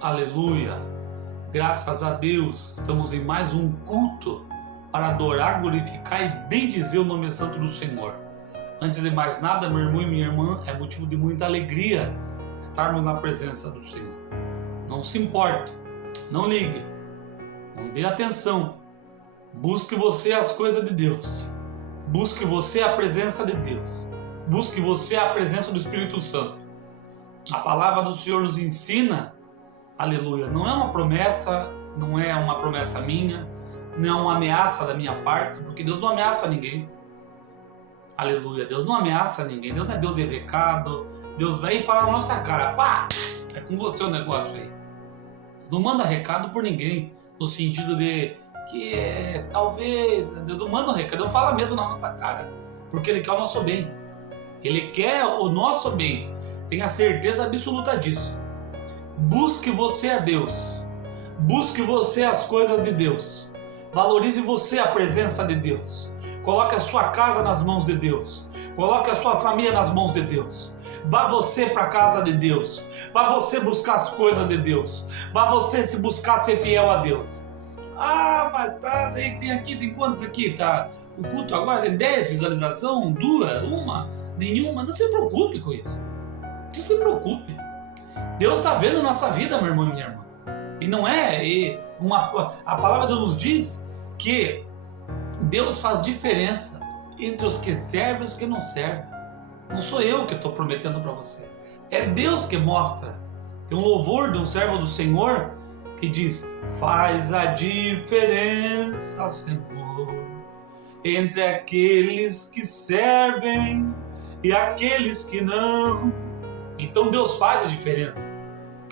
Aleluia! Graças a Deus, estamos em mais um culto para adorar, glorificar e bendizer o nome santo do Senhor. Antes de mais nada, meu irmão e minha irmã, é motivo de muita alegria estarmos na presença do Senhor. Não se importe, não ligue, não dê atenção. Busque você as coisas de Deus. Busque você a presença de Deus. Busque você a presença do Espírito Santo. A palavra do Senhor nos ensina, aleluia, não é uma promessa minha, não é uma ameaça da minha parte, porque Deus não ameaça ninguém. Aleluia, Deus não ameaça ninguém, Deus não é Deus de recado, Deus vem e fala na nossa cara, pá, é com você o negócio aí. Não manda recado por ninguém, no sentido de que talvez, Deus não manda um recado, Deus fala mesmo na nossa cara, porque Ele quer o nosso bem, Ele quer o nosso bem, tenha certeza absoluta disso. Busque você a Deus, busque você as coisas de Deus, valorize você a presença de Deus, coloque a sua casa nas mãos de Deus, coloque a sua família nas mãos de Deus, vá você para a casa de Deus, vá você buscar as coisas de Deus, vá você se buscar ser fiel a Deus. Ah, mas tá, tem quantos aqui? Tá, o culto agora tem 10 visualizações, 2, 1, nenhuma, não se preocupe com isso, não se preocupe. Deus está vendo a nossa vida, meu irmão e minha irmã. E não é a palavra de Deus nos diz que Deus faz diferença entre os que servem e os que não servem. Não sou eu que estou prometendo para você. É Deus que mostra. Tem um louvor de um servo do Senhor que diz: faz a diferença, Senhor, entre aqueles que servem e aqueles que não. Então Deus faz a diferença.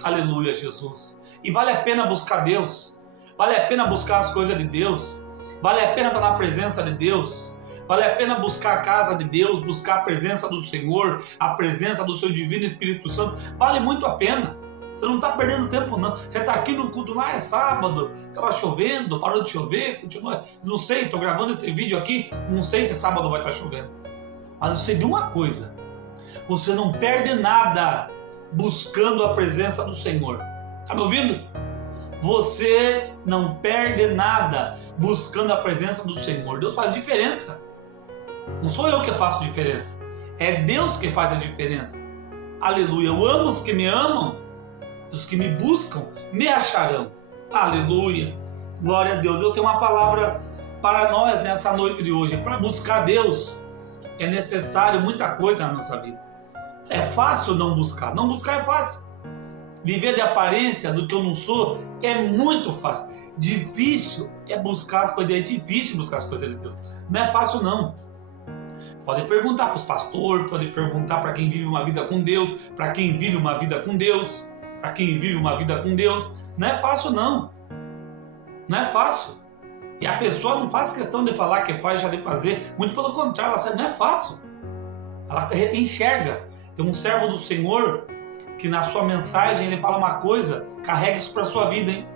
Aleluia, Jesus. E vale a pena buscar Deus. Vale a pena buscar as coisas de Deus. Vale a pena estar na presença de Deus. Vale a pena buscar a casa de Deus, buscar a presença do Senhor, a presença do seu divino Espírito Santo. Vale muito a pena. Você não está perdendo tempo não. Você está aqui no culto, lá é sábado, estava chovendo, parou de chover, continua. Não sei, estou gravando esse vídeo aqui, não sei se sábado vai estar chovendo. Mas eu sei de uma coisa. Você não perde nada buscando a presença do Senhor. Está me ouvindo? Você não perde nada buscando a presença do Senhor. Deus faz diferença. Não sou eu que faço diferença. É Deus que faz a diferença. Aleluia. Eu amo os que me amam. Os que me buscam me acharão. Aleluia. Glória a Deus. Deus tem uma palavra para nós nessa noite de hoje. Para buscar Deus é necessário muita coisa na nossa vida. É fácil não buscar. Não buscar é fácil. Viver de aparência do que eu não sou é muito fácil. Difícil é buscar as coisas. É difícil buscar as coisas de Deus. Não é fácil não. Pode perguntar para os pastores, pode perguntar para quem vive uma vida com Deus, para quem vive uma vida com Deus, para quem vive uma vida com Deus. Não é fácil não. Não é fácil. E a pessoa não faz questão de falar que faz, já de fazer. Muito pelo contrário, ela sabe, não é fácil. Ela enxerga. Tem um servo do Senhor que na sua mensagem ele fala uma coisa, carrega isso para a sua vida, hein?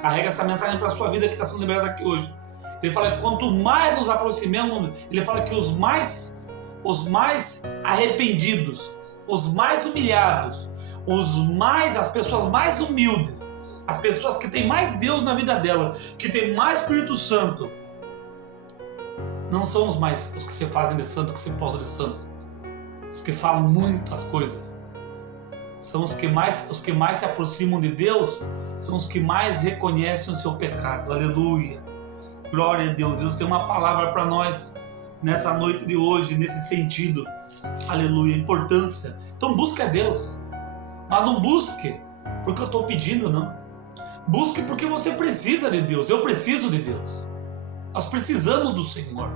Carrega essa mensagem para a sua vida que está sendo liberada aqui hoje. Ele fala que quanto mais nos aproximamos, ele fala que os mais arrependidos, os mais humilhados, as pessoas mais humildes, as pessoas que têm mais Deus na vida dela, que têm mais Espírito Santo, não são os que se fazem de santo, que se posam de santo. Os que falam muitas coisas são os que mais se aproximam de Deus, são os que mais reconhecem o seu pecado. Aleluia, glória a Deus. Deus tem uma palavra para nós nessa noite de hoje, nesse sentido. Aleluia, importância. Então busque a Deus, mas não busque porque eu estou pedindo, não. Busque porque você precisa de Deus. Eu preciso de Deus. Nós precisamos do Senhor.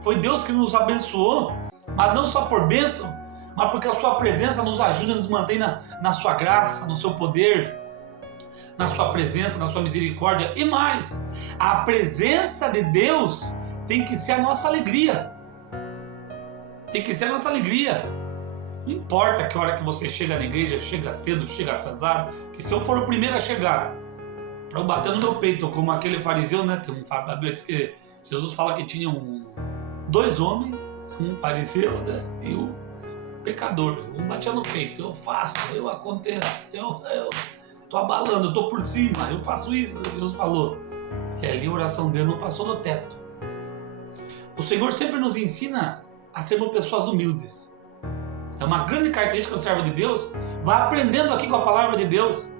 Foi Deus que nos abençoou, mas não só por bênção, mas porque a sua presença nos ajuda, nos mantém na sua graça, no seu poder, na sua presença, na sua misericórdia. E mais, a presença de Deus tem que ser a nossa alegria. Tem que ser a nossa alegria. Não importa que hora que você chega na igreja, chega cedo, chega atrasado, que se eu for o primeiro a chegar, para eu bater no meu peito, como aquele fariseu, né? Tem a Bíblia diz que Jesus fala que tinha 2 homens, um fariseu, né? E um pecador. Um batia no peito, eu faço, eu aconteço, estou abalando, eu estou por cima, eu faço isso. Deus falou. E ali a oração dele não passou no teto. O Senhor sempre nos ensina a sermos pessoas humildes. É uma grande característica do servo de Deus. Vá aprendendo aqui com a palavra de Deus.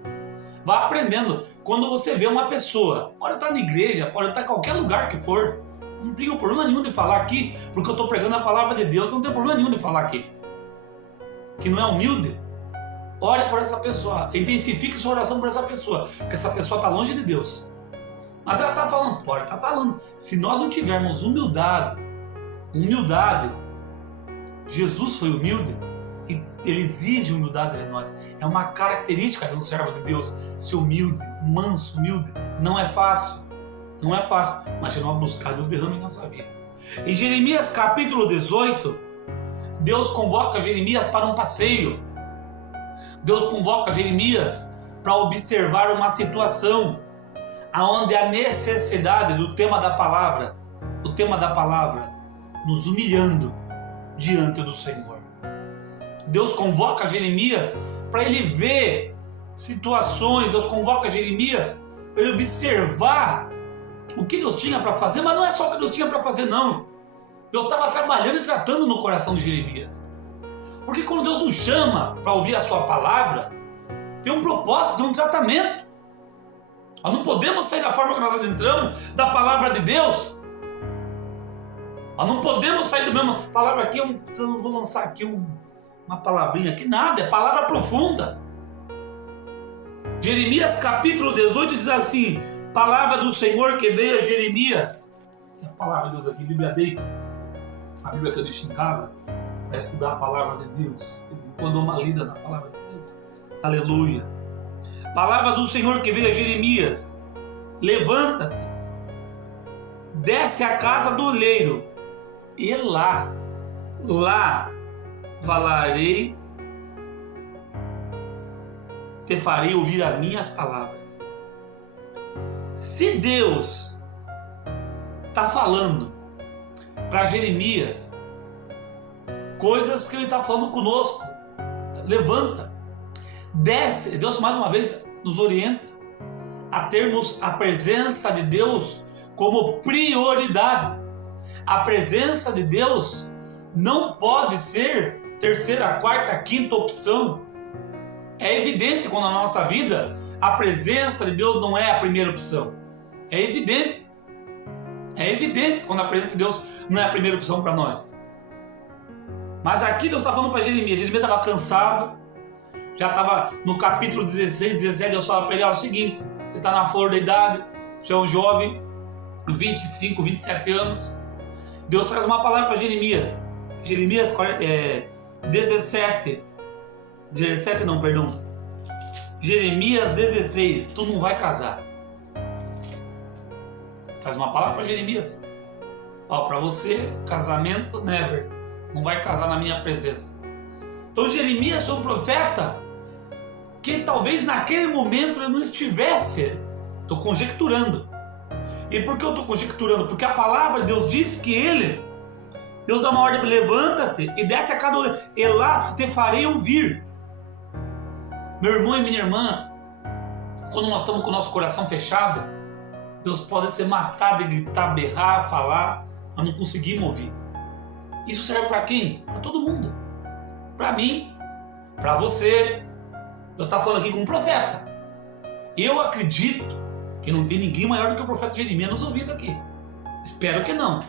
Vá aprendendo. Quando você vê uma pessoa, pode estar na igreja, pode estar em qualquer lugar que for, não tenho problema nenhum de falar aqui, porque eu estou pregando a palavra de Deus, não tem problema nenhum de falar aqui. Que não é humilde, ore por essa pessoa, intensifique sua oração por essa pessoa, porque essa pessoa está longe de Deus. Mas ela está falando, pode estar falando. Se nós não tivermos humildade, Jesus foi humilde, e Ele exige humildade de nós. É uma característica de um servo de Deus, ser humilde, manso, humilde. Não é fácil, mas se nós buscar, Deus derrama em nossa vida. Em Jeremias capítulo 18, Deus convoca Jeremias para um passeio. Deus convoca Jeremias para observar uma situação onde a necessidade do tema da palavra, nos humilhando diante do Senhor. Deus convoca Jeremias para ele ver situações, Deus convoca Jeremias para ele observar o que Deus tinha para fazer, mas não é só o que Deus tinha para fazer, não. Deus estava trabalhando e tratando no coração de Jeremias. Porque quando Deus nos chama para ouvir a sua palavra, tem um propósito, tem um tratamento. Nós não podemos sair da forma que nós adentramos da palavra de Deus. Nós não podemos sair do mesmo. Palavra aqui, eu vou lançar aqui uma palavrinha aqui, nada, é palavra profunda. Jeremias capítulo 18 diz assim: palavra do Senhor que veio a Jeremias. A palavra de Deus aqui, Bíblia Deito. A Bíblia que eu deixo em casa para estudar a palavra de Deus. Quando dou uma lida na palavra de Deus. Aleluia. Palavra do Senhor que veio a Jeremias: levanta-te, desce à casa do oleiro, e lá falarei, te farei ouvir as minhas palavras. Se Deus está falando para Jeremias coisas que Ele está falando conosco, levanta, desce. Deus mais uma vez nos orienta a termos a presença de Deus como prioridade. A presença de Deus não pode ser terceira, quarta, quinta opção. É evidente quando na nossa vida a presença de Deus não é a primeira opção. É evidente. É evidente quando a presença de Deus não é a primeira opção para nós. Mas aqui Deus está falando para Jeremias. Jeremias estava cansado. Já estava no capítulo 16, 17. Deus fala para ele: o seguinte, você está na flor da idade, você é um jovem, 25, 27 anos. Deus traz uma palavra para Jeremias. Jeremias 17 não, perdão. Jeremias 16, tu não vai casar. Traz uma palavra para Jeremias. Para você, casamento, never. Não vai casar na minha presença. Então Jeremias foi um profeta que talvez naquele momento ele não estivesse. Estou conjecturando. E por que eu estou conjecturando? Porque a palavra de Deus diz que Deus dá uma ordem: levanta-te e desce a cada oleiro, e lá te farei ouvir. Meu irmão e minha irmã, quando nós estamos com o nosso coração fechado, Deus pode ser matado, gritar, berrar, falar, mas não conseguimos ouvir. Isso serve para quem? Para todo mundo. Para mim, para você. Deus está falando aqui com um profeta. Eu acredito que não tem ninguém maior do que o profeta Jeremias nos ouvindo aqui. Espero que não.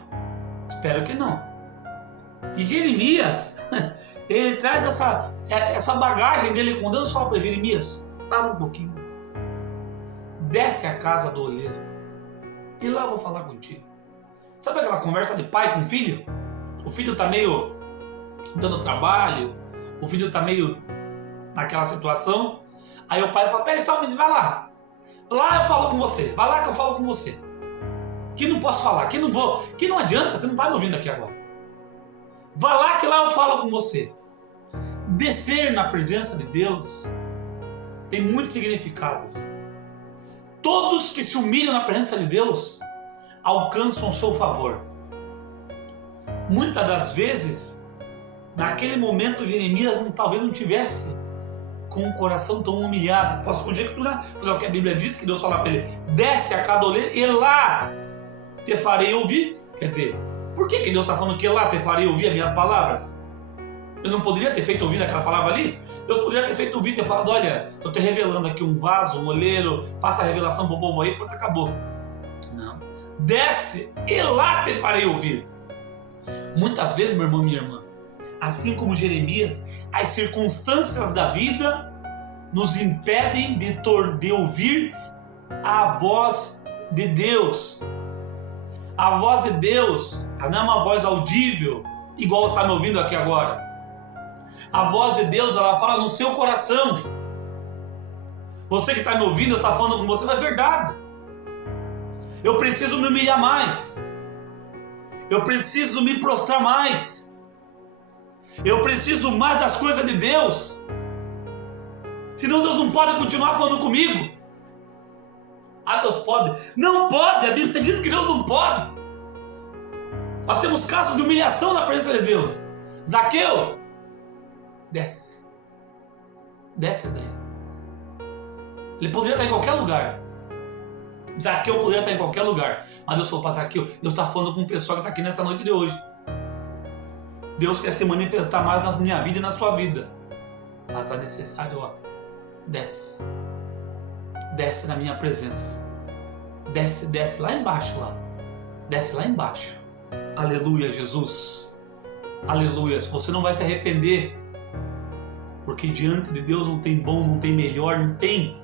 E Jeremias, ele traz essa bagagem dele com Deus. Fala para Jeremias: para um pouquinho, desce à casa do oleiro, e lá eu vou falar contigo. Sabe aquela conversa de pai com filho? O filho está meio dando trabalho, o filho está meio naquela situação. Aí o pai fala: pera só, menino, vai lá. Lá eu falo com você, vai lá que eu falo com você. Que não posso falar, que não vou, que não adianta, você não está me ouvindo aqui agora. Vai lá que lá eu falo com você. Descer na presença de Deus tem muitos significados. Todos que se humilham na presença de Deus alcançam o seu favor. Muitas das vezes, naquele momento, Jeremias talvez não tivesse com o coração tão humilhado. Posso conjecturar, pois é o que a Bíblia diz, que Deus fala para ele: desce a cada oleiro e lá te farei ouvir. Quer dizer, por que Deus está falando que lá te farei ouvir as minhas palavras? Ele não poderia ter feito ouvir aquela palavra ali? Deus poderia ter feito ouvir, ter falado: olha, estou te revelando aqui um vaso, um oleiro, passa a revelação para o povo aí, pronto, acabou. Não. Desce e lá te farei ouvir. Muitas vezes, meu irmão, minha irmã, assim como Jeremias, as circunstâncias da vida nos impedem de ouvir a voz de Deus. A voz de Deus não é uma voz audível, igual você está me ouvindo aqui agora. A voz de Deus, ela fala no seu coração. Você que está me ouvindo, eu estou falando com você, mas é verdade. Eu preciso me humilhar mais. Eu preciso me prostrar mais. Eu preciso mais das coisas de Deus. Senão Deus não pode continuar falando comigo. Ah, Deus pode? Não pode, a Bíblia diz que Deus não pode. Nós temos casos de humilhação na presença de Deus. Zaqueu, desce. Desce daí. Ele poderia estar em qualquer lugar. Zaqueu poderia estar em qualquer lugar. Mas Deus falou para Zaqueu: Deus está falando com o pessoal que está aqui nessa noite de hoje. Deus quer se manifestar mais na minha vida e na sua vida. Mas é necessário, ó, desce. Desce na minha presença. Desce lá embaixo lá. Desce lá embaixo. Aleluia, Jesus. Aleluia. Você não vai se arrepender. Porque diante de Deus não tem bom, não tem melhor, não tem.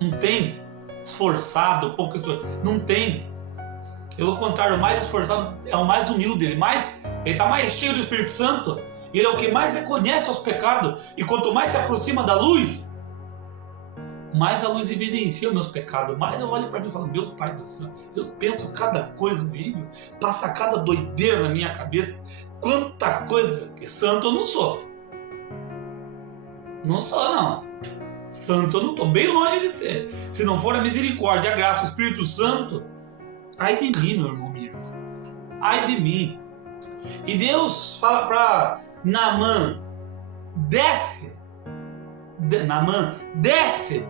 Não tem esforçado, pouco esforçado. Não tem. Pelo contrário, o mais esforçado é o mais humilde. Ele está mais cheio do Espírito Santo. Ele é o que mais reconhece os pecados. E quanto mais se aproxima da luz, mais a luz evidencia os meus pecados. Mais eu olho para mim e falo: meu Pai do céu, eu penso cada coisa horrível, passa cada doideira na minha cabeça. Quanta coisa, que santo eu não sou. Não sou, não. Santo eu não estou, bem longe de ser. Se não for a misericórdia, a graça, o Espírito Santo, ai de mim, meu irmão, minha irmã. Ai de mim. E Deus fala para Naamã: desce. Naamã, desce.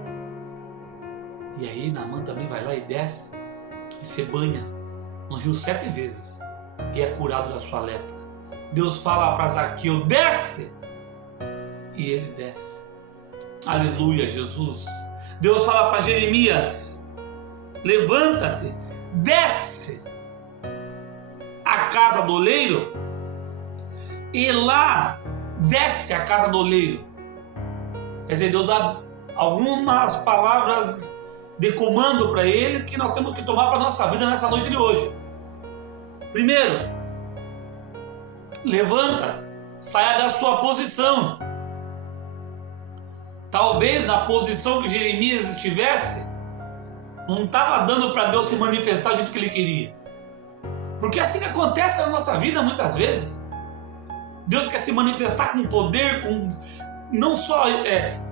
E aí Naamã também vai lá e desce e se banha no rio 7 vezes e é curado da sua lepra. Deus fala para Zaqueu: desce. E ele desce. Aleluia, Jesus. Deus fala para Jeremias: levanta-te, desce a casa do oleiro. E lá desce a casa do oleiro. Quer dizer, Deus dá algumas palavras de comando para ele que nós temos que tomar para a nossa vida nessa noite de hoje. Primeiro, levanta-te, saia da sua posição. Talvez na posição que Jeremias estivesse, não estava dando para Deus se manifestar do jeito que ele queria. Porque é assim que acontece na nossa vida muitas vezes. Deus quer se manifestar com poder, não só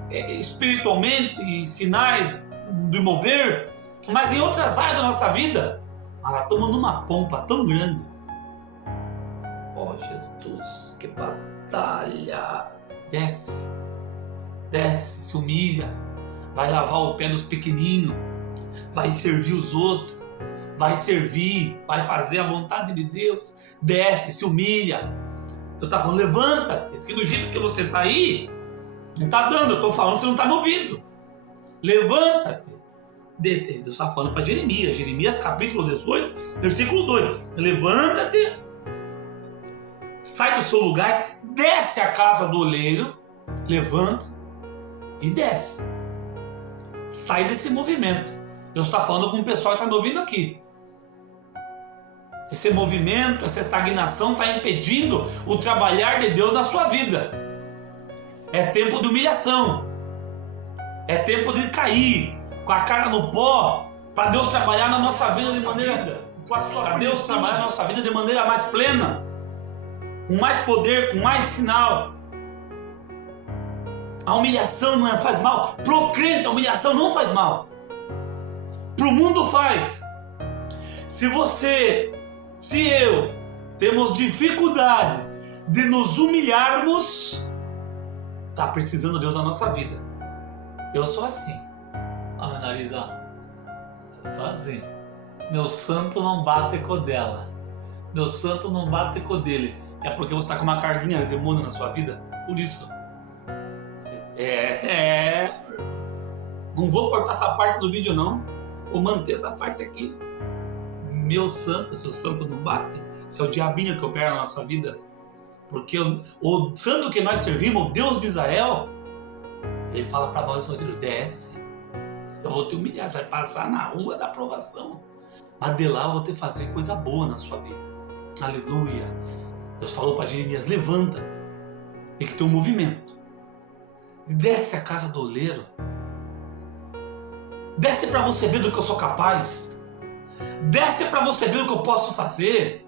espiritualmente, em sinais de mover, mas em outras áreas da nossa vida. Ela toma numa pompa tão grande. Oh, Jesus, que batalha! Desce. Desce, se humilha, vai lavar o pé dos pequeninos, vai servir os outros, vai servir, vai fazer a vontade de Deus. Desce, se humilha. Deus está falando: levanta-te, porque do jeito que você está aí, não está dando, eu estou falando, você não está me ouvindo. Levanta-te. Deus está falando para Jeremias capítulo 18, versículo 2. Levanta-te, sai do seu lugar, desce a casa do oleiro, levanta e desce. Sai desse movimento. Deus está falando com o pessoal que está me ouvindo aqui. Esse movimento, essa estagnação está impedindo o trabalhar de Deus na sua vida. É tempo de humilhação. É tempo de cair com a cara no pó para Deus trabalhar na nossa vida de maneira, para Deus trabalhar na nossa vida de maneira mais plena, com mais poder, com mais sinal. A humilhação não faz mal. Pro crente, a humilhação não faz mal. Pro mundo faz. Se eu temos dificuldade de nos humilharmos, está precisando de Deus na nossa vida. Eu sou assim. Olha meu nariz, ó. Eu sou assim. Meu santo não bate com o dela. Meu santo não bate com o dele. É porque você está com uma carguinha de demônio na sua vida. Por isso. Não vou cortar essa parte do vídeo, não. Vou manter essa parte aqui. Meu santo, se o santo não bate, se é o diabinho que opera na nossa vida. Porque o santo que nós servimos, o Deus de Israel, ele fala para nós, desce. Eu vou te humilhar, vai passar na rua da aprovação. Mas de lá eu vou te fazer coisa boa na sua vida. Aleluia. Deus falou para Jeremias, levanta-te. Tem que ter um movimento. Desce a casa do oleiro. Desce para você ver do que eu sou capaz. Desce para você ver o que eu posso fazer.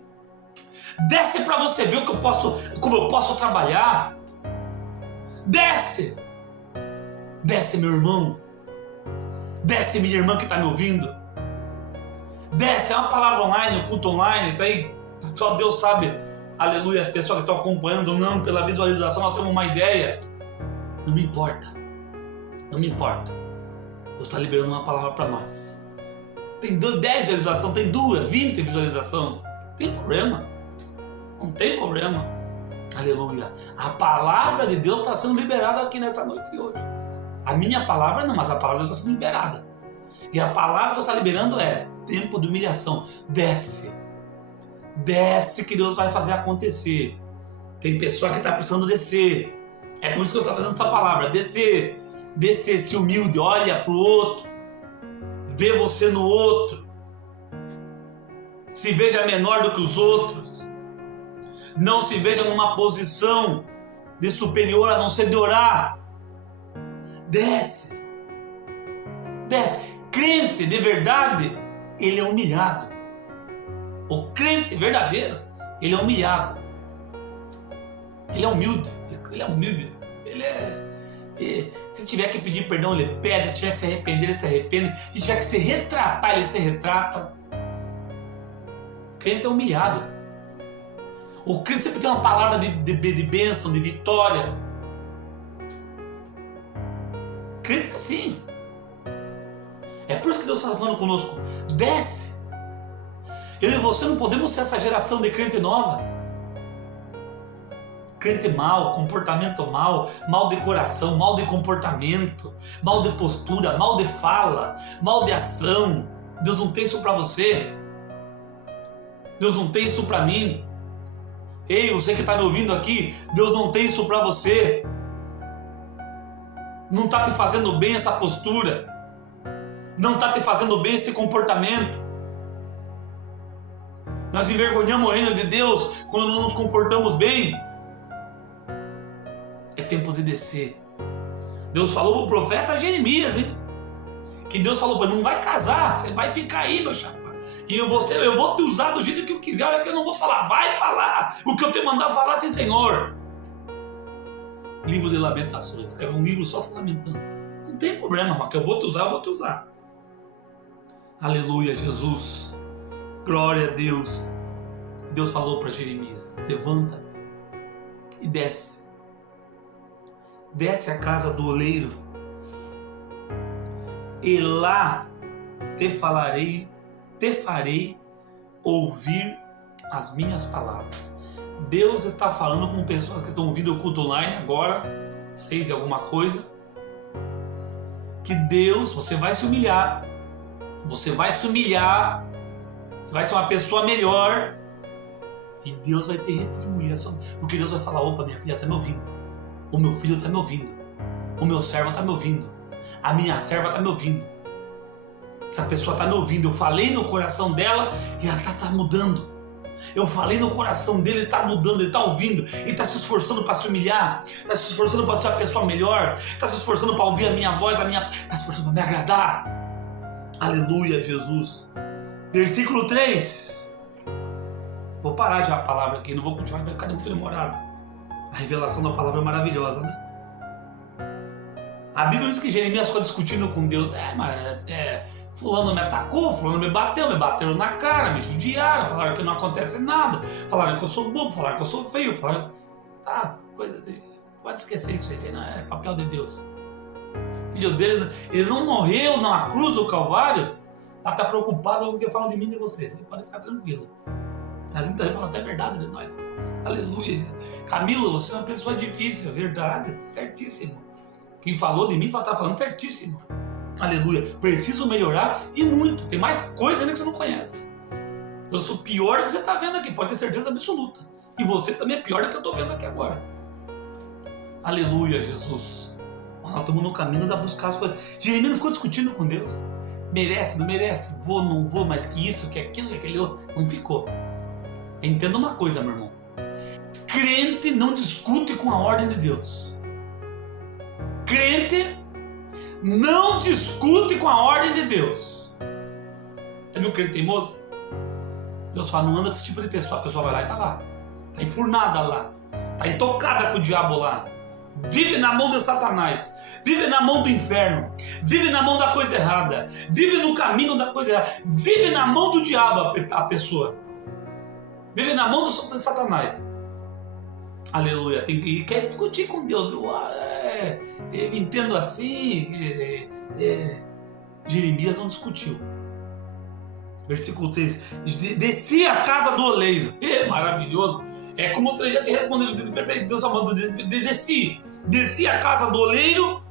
Desce para você ver como eu posso trabalhar. Desce. Desce, meu irmão. Desce, minha irmã que está me ouvindo. Desce, é uma palavra online, um culto online, tá aí. Só Deus sabe, aleluia, as pessoas que estão acompanhando, não, pela visualização, nós temos uma ideia. Não me importa. Não me importa. Deus está liberando uma palavra para nós. Tem 10 visualizações, tem 2, 20 visualizações. Não tem problema. Não tem problema. Aleluia. A palavra de Deus está sendo liberada aqui nessa noite de hoje. A minha palavra não, mas a palavra de Deus está sendo liberada. E a palavra que Deus está liberando é tempo de humilhação. Desce. Desce que Deus vai fazer acontecer. Tem pessoa que está precisando descer. É por isso que eu estou fazendo essa palavra. Descer. Descer, se humilde, olha para o outro. Vê você no outro. Se veja menor do que os outros. Não se veja numa posição de superior a não ser de orar. Desce. Desce. Crente de verdade, ele é humilhado. O crente verdadeiro, ele é humilhado. Ele é humilde. Ele é humilde. Se tiver que pedir perdão, ele pede. Se tiver que se arrepender, ele se arrepende. Se tiver que se retratar, ele se retrata. O crente é humilhado. O crente sempre tem uma palavra de bênção, de vitória. O crente é assim. É por isso que Deus está falando conosco. Desce. Eu e você não podemos ser essa geração de crentes novas. Crente mau, comportamento mau, mal de coração, mal de comportamento, mal de postura, mal de fala, mal de ação. Deus não tem isso para você. Deus não tem isso para mim. Ei, você que está me ouvindo aqui, Deus não tem isso para você. Não está te fazendo bem essa postura. Não está te fazendo bem esse comportamento. Nós envergonhamos o reino de Deus quando não nos comportamos bem. É tempo de descer. Deus falou para o profeta Jeremias, hein? Que Deus falou para ele, não vai casar, você vai ficar aí, meu chapa. E eu vou te usar do jeito que eu quiser, olha que eu não vou falar. Vai falar o que eu te mandar falar, sim, Senhor. Livro de Lamentações. É um livro só se lamentando. Não tem problema, mas que eu vou te usar, eu vou te usar. Aleluia, Jesus. Glória a Deus. Deus falou para Jeremias, levanta-te e desce. Desce a casa do oleiro. E lá te farei ouvir as minhas palavras. Deus está falando com pessoas que estão ouvindo o culto online agora, 6 e alguma coisa. Que Deus, você vai se humilhar. Você vai se humilhar. Você vai ser uma pessoa melhor. E Deus vai te retribuir. Porque Deus vai falar, opa, minha filha está me ouvindo. O meu filho está me ouvindo. O meu servo está me ouvindo. A minha serva está me ouvindo. Essa pessoa está me ouvindo. Eu falei no coração dela e ela está mudando. Eu falei no coração dele, ele está mudando, ele está ouvindo. Ele está se esforçando para se humilhar. Está se esforçando para ser uma pessoa melhor. Está se esforçando para ouvir a minha voz, está se esforçando para me agradar. Aleluia, Jesus. Versículo 3. Vou parar já a palavra aqui, não vou continuar, vai ficar muito demorado. A revelação da palavra é maravilhosa, né? A Bíblia diz que Jeremias ficou discutindo com Deus. Fulano me atacou, fulano me bateram na cara, me judiaram, falaram que não acontece nada, falaram que eu sou bobo, falaram que eu sou feio, falaram... Tá, coisa de... Pode esquecer isso aí não é papel de Deus. Filho dele, ele não morreu na cruz do Calvário para estar preocupado com o que falam de mim e de vocês. Ele pode ficar tranquilo. Mas muitas vezes falam até verdade de nós. Aleluia. Camila, você é uma pessoa difícil. Verdade, tá certíssimo. Quem falou de mim está falando certíssimo. Aleluia. Preciso melhorar e muito. Tem mais coisa ainda que você não conhece. Eu sou pior do que você está vendo aqui, pode ter certeza absoluta. E você também é pior do que eu estou vendo aqui agora. Aleluia, Jesus. Nós estamos no caminho da buscar as coisas. Jeremias não ficou discutindo com Deus. Merece, não merece, vou, não vou, mas que isso, que aquilo, que aquele outro. Não ficou. Entenda uma coisa, meu irmão. Crente não discute com a ordem de Deus. Crente não discute com a ordem de Deus. Já viu o crente teimoso? Deus fala, não anda com esse tipo de pessoa. A pessoa vai lá e tá lá. Tá enfurnada lá. Tá intocada com o diabo lá. Vive na mão de Satanás. Vive na mão do inferno. Vive na mão da coisa errada. Vive no caminho da coisa errada. Vive na mão do diabo a pessoa. Vive na mão do Satanás. Aleluia. E quer discutir com Deus. Eu entendo assim. Jeremias não discutiu. Versículo 3. Desci a casa do oleiro. Maravilhoso. É como se ele já tinha respondido. Deus falando, desci a casa do oleiro.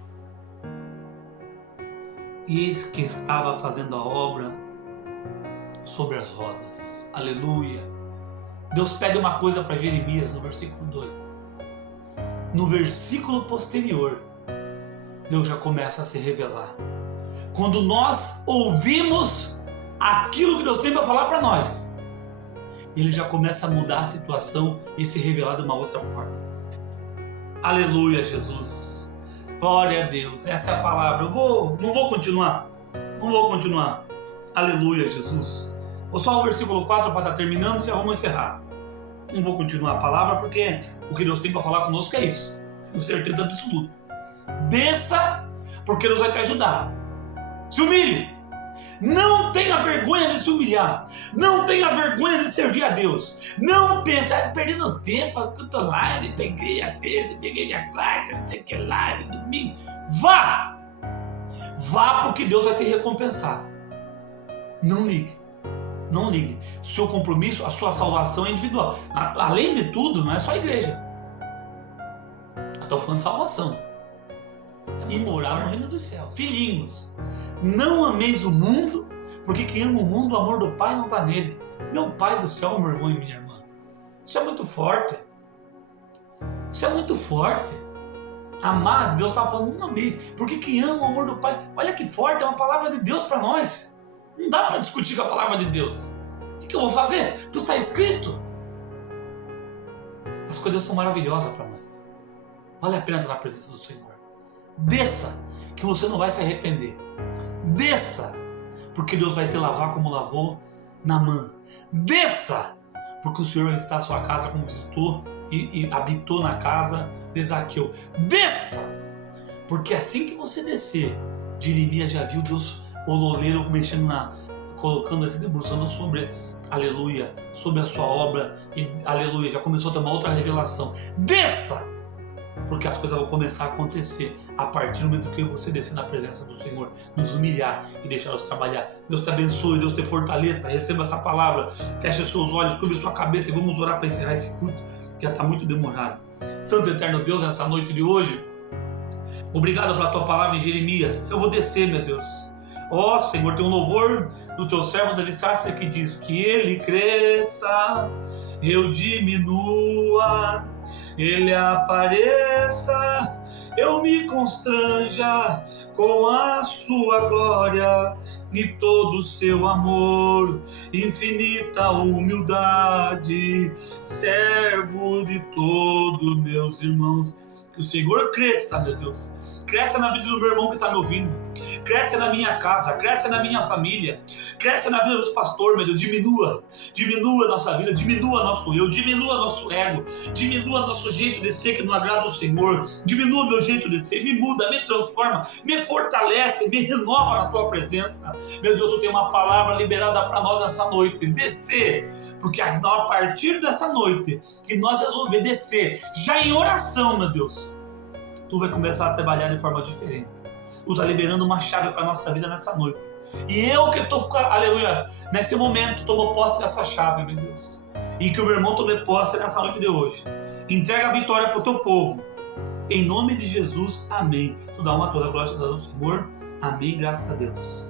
E eis que estava fazendo a obra sobre as rodas. Aleluia. Deus pede uma coisa para Jeremias no versículo 2. No versículo posterior, Deus já começa a se revelar. Quando nós ouvimos aquilo que Deus tem para falar para nós, Ele já começa a mudar a situação e se revelar de uma outra forma. Aleluia, Jesus. Glória a Deus. Essa é a palavra. Não vou continuar. Aleluia, Jesus. Vou só o versículo 4 para estar terminando e já vamos encerrar. Não vou continuar a palavra porque o que Deus tem para falar conosco é isso. Tenho certeza absoluta. Desça, porque Deus vai te ajudar. Se humilhe. Não tenha vergonha de se humilhar. Não tenha vergonha de servir a Deus. Não pense, perdendo tempo, escuta live, peguei a terça, peguei a quarta, não sei o que, live, domingo. Vá! Vá, porque Deus vai te recompensar. Não ligue. Não ligue. Seu compromisso, a sua salvação é individual. Além de tudo, não é só a igreja. Estou falando de salvação. E morar no reino dos céus. Filhinhos, não ameis o mundo, porque quem ama o mundo, o amor do Pai não está nele. Meu Pai do céu, meu irmão e minha irmã. Isso é muito forte. Isso é muito forte. Amar, Deus estava falando, não ameis, porque quem ama o amor do Pai. Olha que forte, é uma palavra de Deus para nós. Não dá para discutir com a palavra de Deus. O que eu vou fazer? Porque está escrito. As coisas são maravilhosas para nós. Vale a pena estar na presença do Senhor. Desça, que você não vai se arrepender. Desça, porque Deus vai te lavar como lavou Naamã. Desça, porque o Senhor vai visitar a sua casa como visitou e habitou na casa de Zaqueu. Desça, porque assim que você descer, Jeremias já viu Deus, o oleiro mexendo colocando assim, debruçando sobre, aleluia, sobre a sua obra, e aleluia, já começou a ter uma outra revelação. Desça, porque as coisas vão começar a acontecer a partir do momento que você descer na presença do Senhor, nos humilhar e deixar nós trabalhar. Deus te abençoe, Deus te fortaleça, receba essa palavra, feche seus olhos, curve sua cabeça e vamos orar para encerrar esse culto, que já está muito demorado. Santo Eterno Deus, nessa noite de hoje, obrigado pela tua palavra em Jeremias. Eu vou descer, meu Deus. Ó Senhor, tem um louvor do teu servo Davi Sácia que diz que ele cresça, eu diminua, ele apareça, eu me constranja com a sua glória e todo o seu amor, infinita humildade, servo de todos meus irmãos. Que o Senhor cresça, meu Deus. Cresce na vida do meu irmão que está me ouvindo. Cresce na minha casa, cresce na minha família, cresce na vida dos pastores, meu Deus. Diminua a nossa vida, diminua nosso eu, diminua nosso ego, diminua nosso jeito de ser que não agrada ao Senhor, diminua meu jeito de ser, me muda, me transforma, me fortalece, me renova na tua presença. Meu Deus, eu tenho uma palavra liberada para nós essa noite, descer, porque a partir dessa noite que nós resolver descer, já em oração, meu Deus, tu vai começar a trabalhar de forma diferente. Tu está liberando uma chave para a nossa vida nessa noite. E eu que estou, aleluia, nesse momento, tomo posse dessa chave, meu Deus. E que o meu irmão tome posse nessa noite de hoje. Entrega a vitória para o teu povo. Em nome de Jesus, amém. Tu dá uma toda glória ao Senhor. Amém, graças a Deus.